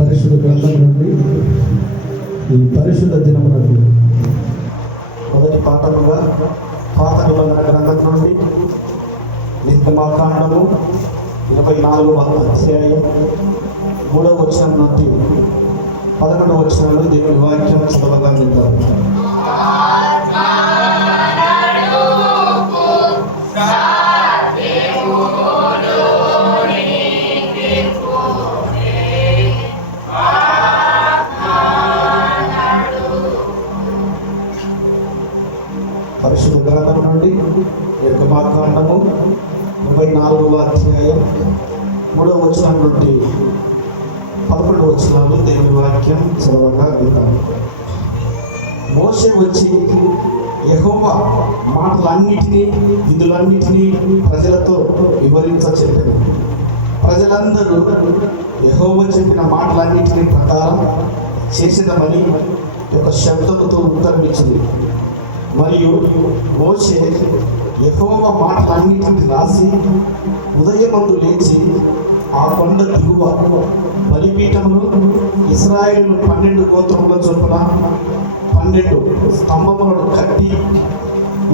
పరిశుద్ధ గ్రంథం నుండి ఈ పరిశుద్ధ దినమునకు మొదటి పాఠముగా పాత నిబంధన గ్రంథం నుండి నిర్గమాకాండము 24వ అధ్యాయం 3వ వచనం నుండి 11వ వచనంలో దేవుని వాక్యం చదవగా వింటారు. పరిశుద్ధ గ్రంథం నుండి నిర్గమాకాండము 24వ అధ్యాయం 3వ వచనం నుండి 11వ వచనంలో దేవుని వాక్యం చదవగా వింటాము. మోషే వచ్చి యెహోవా మాటలన్నిటినీ విధులన్నిటినీ ప్రజలతో వివరించ చెప్పారు. ప్రజలందరూ యెహోవా చెప్పిన మాటలన్నిటినీ ప్రకారం చేసేదమని ఒక శబ్దముతో ఉత్తరమిచ్చింది. మరియు మోషే యెహోవా మాటలన్నిటిని రాసి ఉదయమందు లేచి ఆ కొండ దిగువ బలిపీఠమును ఇశ్రాయేలు 12 గోత్రముల చొప్పున 12 స్తంభములను కట్టి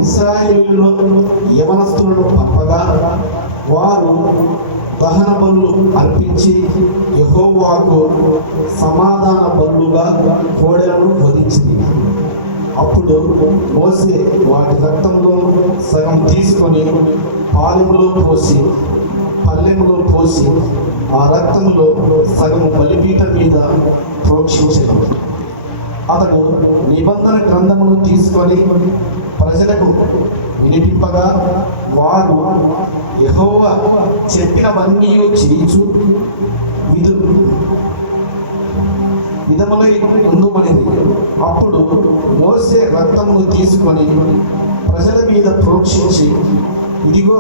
ఇశ్రాయేలులో యవనస్తులను పంపగా వారు దహన బలులు అర్పించి యెహోవాకు సమాధాన బలులుగా కోడెలను వధించింది. అప్పుడు మోసే వాటి రక్తంలో సగం తీసుకొని పల్లెములో పోసి ఆ రక్తంలో సగము బలిపీఠం మీద ప్రోక్షించాడు. అతడు నిబంధన గ్రంథమును తీసుకొని ప్రజలకు వినిపింపగా వారు యెహోవా చెప్పినవన్నీ చేయించు విధములై ఉండుమనిది. అప్పుడు మోసే రక్తమును తీసుకొని ప్రజల మీద ప్రోక్షించి, ఇదిగో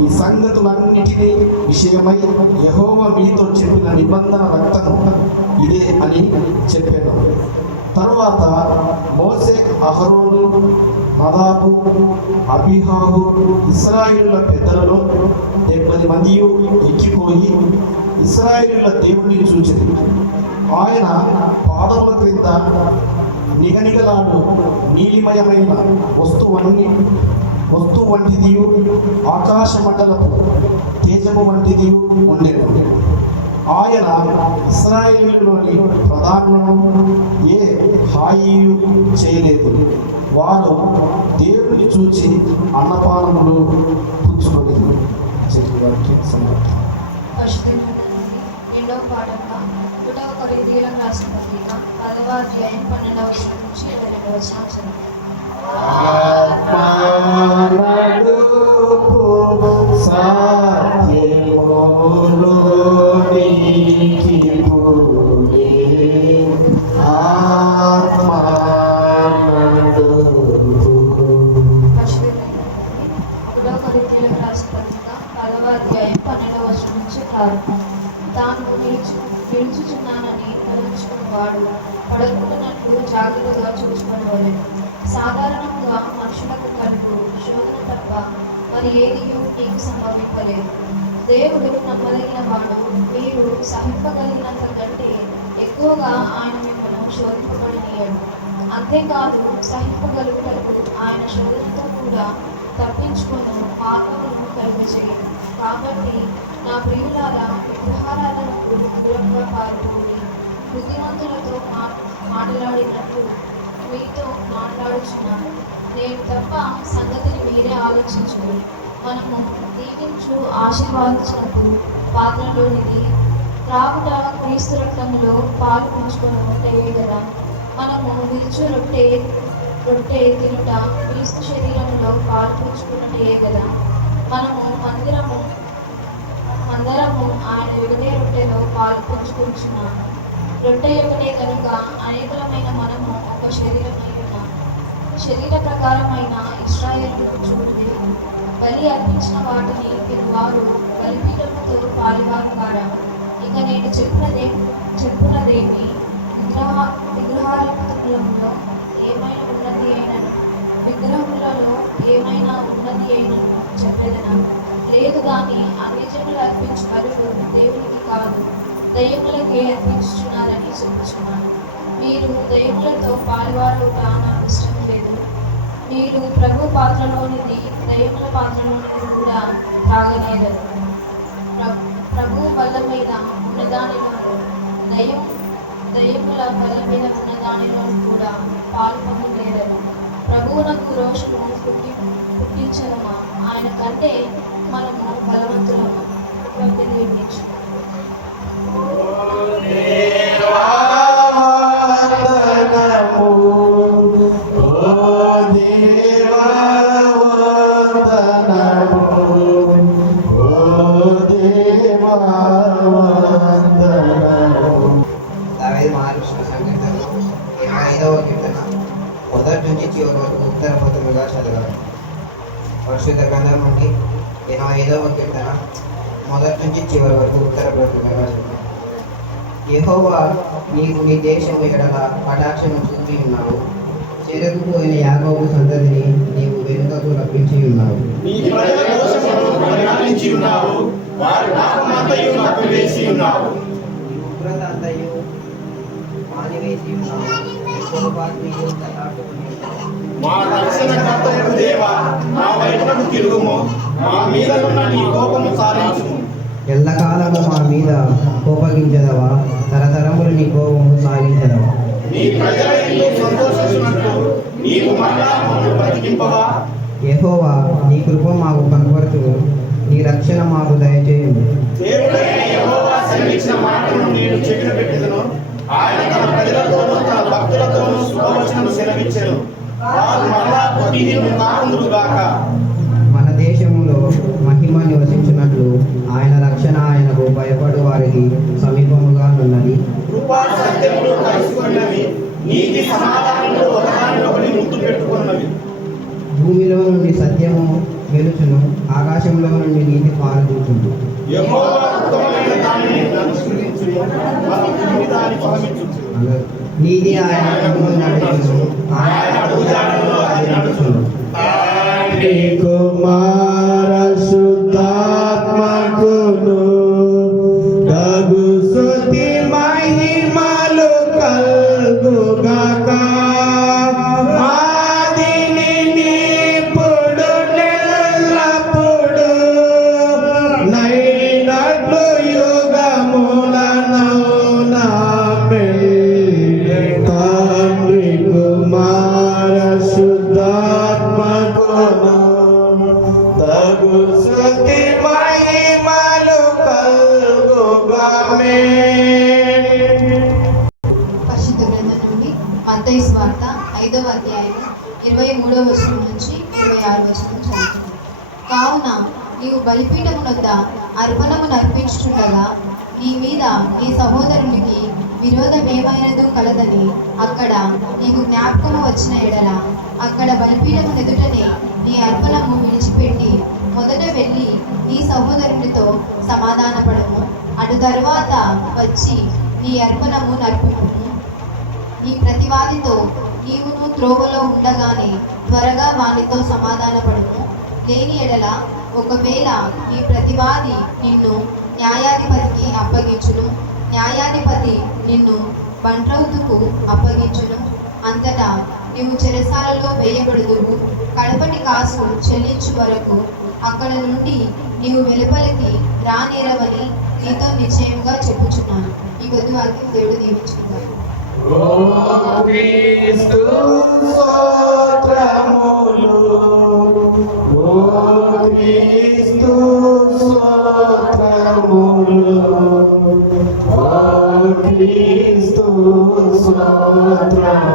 ఈ సంగతులన్నిటినీ విషయమై యెహోవా మీతో చెప్పిన నిబంధన రక్తము ఇదే అని చెప్పాను. తరువాత మోసే అహరోను, నదాబు, అబీహాము ఇశ్రాయేలుల పెద్దలలో 70 మంది ఎక్కిపోయి ఇశ్రాయేలుల దేవుణ్ణి చూచింది. ఆయన పాదముల క్రింద నిగనిగలాడు నీలిమయమైన వస్తువు వంటిది ఆకాశ మండలపు తేజము వంటిది ఉండేను. ఆయన ఇశ్రాయేలులోని ప్రధానులను ఏ హాయియు చేయలేదు. వారు దేవుని చూచి అన్నపానములు పుచ్చుకోలేదు. రెండవ పాఠంగా 1వ కొరింథీయులకు రాసిన పత్రిక 10వ అధ్యాయం 12వ వచనం నుంచి 22వ వచనం చదువుతాం. తాను నిలుచుచున్నానని తలంచుకున్నవాడు పడుకున్నట్లు జాగ్రత్తగా చూసుకునేవాడు. సాధారణంగా మనుషులకు కలుగు శోధన తప్ప మరి ఏది నీకు సంభవింపలేదు. దేవుడు నమ్మదగిన వాడు. మీరు సహింపగలిగినంత కంటే ఎక్కువగా ఆయన మిమ్మల్ని శోధింపబడనీయడు. అంతేకాదు, సహింపగలుగుటకు ఆయన శోధనతో కూడా తప్పించుకుని మార్గములను కలుగజేయడు. కాబట్టి నా ప్రియులారా, విగ్రహారాధనకు దూరంగా పాల్గొని బుద్ధిమంతులతో మాట్లాడినట్లు మీతో మాట్లాడుచున్నాను. నేను తప్ప సంగతిని మీరే ఆలోచించుకుని మనము దీవించు ఆశీర్వాదించినప్పుడు పాత్రలోనిది త్రాగుట క్రీస్తు రక్తములో పాలు పుంజుకున్నట్టయే కదా. మనము విరుచు రొట్టె తినుట క్రీస్తు శరీరంలో పాలు పుంజుకున్నట్టయే కదా. మనము అందరము ఆయన ఒకటే రొట్టెలో పాలు పుంజుకుంటున్నాము. రొట్టె ఒకటే కనుక అనేకమైన మనము ఒక శరీరమై ఉన్నాము. శరీర ప్రకారమైన ఇశ్రాయేలు చూడండి, బలి అర్పించిన వాటిని వారు బలిపీఠముతో పాలువారు కారా. ఇక నేను చెప్పినదేమి విగ్రహాలములో ఏమైనా ఉన్నది అయినను విగ్రహములలో ఏమైనా ఉన్నది అయినను చెప్పేదనా? లేదు. కానీ అన్యజనులు అర్పించు బలులు దేవునికి కాదు. దయ్యములకే అర్పించుచున్నారని చెప్పుచున్నాను. మీరు దయ్యములతో పాలువారుట నాకు ఇష్టం లేదు. మీరు ప్రభు పాత్రలోనిది దయ్యముల పాత్రలోనిది కూడా తాగనేరరు. ప్రభు బల్ల మీద ఉన్నదానిలోను దయ్యముల బల్ల మీద ఉన్నదానిలో కూడా పాల్పొందలేరరు. ప్రభువునకు రోషము పుట్టించడమా? ఆయన కంటే మనము బలవంతులము. వినిపించు. దావీదు మహాకృష్ణ సంకీర్తనలు 25వ కీర్తన మొదటి నుంచి చివరి వరకు ఉత్తర పత్రికగా చదవాలి. పరిశుద్ధ గ్రంథం నుండి 25వ కీర్తన మొదటి నుంచి చివరి వరకు ఉత్తర పత్రికగా చదవాలి. యెహోవా నీకు నీ దేశము ఎడల కటాక్షను చూపి ఉన్నావు. చెరకుపోయిన యాకోబు సంతతిని నీవు వెనుకకు రప్పించి ఉన్నావు. నీ ప్రజల దోషములను పరిహరించి ఉన్నావు, వారి పాపమంతయు కప్పివేసి ఉన్నావు. నీ ఉగ్రత అంతయు మానివేసి ఉన్నావు. యెహోవాను తలాడుకుని ఉన్నావు. మా రక్షణకర్తయగు దేవా, మా వైపునకు తిరుగుము, మా మీదనున్న నీ కోపము సారించుము. ఎల్లకాలము మా మీద కోపగించదవా, తరతరములు నీ కోపము సాగించదవా. నీ ప్రజల ఇల్లు సంతోషించినట్లు నీవు మరలా మమ్మల్ని బ్రతికింపవా. యెహోవా నీ కృప మాకు కనపరచును, నీ రక్షణ మాకు దయచేయుము. దేవుడైన యెహోవా సెలవిచ్చిన మాటను నేను చెవిన పెట్టెదను. ఆయన తన ప్రజలతోనూ తన భక్తులతోనూ శుభవచనము సెలవిచ్చెను. వారు మరలా కొట్టి నిన్ను కాకుందురుగాక. మన దేశములో మహిమ నివసించినట్లు ఆయన రక్షణ ఆయనకు భయపడు వారికి సమీపముగా ఉన్నది. కృపా సత్యములు కలుసుకున్నవి, నీతి సమాధానములు ఒకదానినొకటి ముద్దు పెట్టుకున్నవి. భూమిలో నుండి సత్యము వెలుచును, ఆకాశంలో నుండి నీతి పారదూచును. యెహోవా ఉత్తమమైన దానిని అనుసరించును, మన భూమి దాని ఫలమిచ్చును. నీతి ఆయన అడుగులు నడుచును, ఆయన అడుగుజాడల్లో అది నడుచును. తండ్రి కుమార శుద్ధాత్మకును దగు స్తుతి మహిమలు కల్గుగాక. ఆదిని నిప్పుడు నెల్లప్పుడు నైనట్లు యుగములనౌనామెన్. తండ్రి కుమార శుద్ధాత్మకును తగు స్తుతి మహిమలు కల్గుగామెన్. పరిశుద్ధ గ్రంథం నుండి మత్తయి సువార్త 5వ అధ్యాయం 23వ వచనం నుంచి 26వ వచనం చదువుతుంది. కావున నీవు బలిపీఠమునొద్ద అర్పణమును అర్పించుచుండగా నీ మీద నీ సహోదరునికి విరోధమేమైనదో కలదని అక్కడ నీకు జ్ఞాపకము వచ్చిన ఎడల అక్కడ బలిపీఠము ఎదుటనే నీ అర్పణము విడిచిపెట్టి మొదట వెళ్ళి నీ సహోదరునితో సమాధానపడము. అటు తరువాత వచ్చి నీ అర్పణము నర్పుము. నీ ప్రతివాదితో నీవును త్రోవలో ఉండగానే త్వరగా వానితో సమాధానపడము. లేని ఎడల ఒకవేళ నీ ప్రతివాది నిన్ను న్యాయాధిపతికి అప్పగించును, న్యాయాధిపతి నిన్ను బంట్రౌతుకు అప్పగించును. అంతటా నీవు చెరసాలలో వేయబడుదువు. కడపటి కాసు చెల్లించు వరకు అక్కడ నుండి నీవు వెలుపలికి రానేరవని నీతో నిశ్చయముగా చెప్పుచున్నాను. ఈ కొద్ది వాక్యం దేవుడు దీవించుకుంటాడు. ఓ క్రీస్తు స్తోత్రములు, ఓ క్రీస్తు స్తోత్రములు, ఓ క్రీస్తు స్తోత్రములు.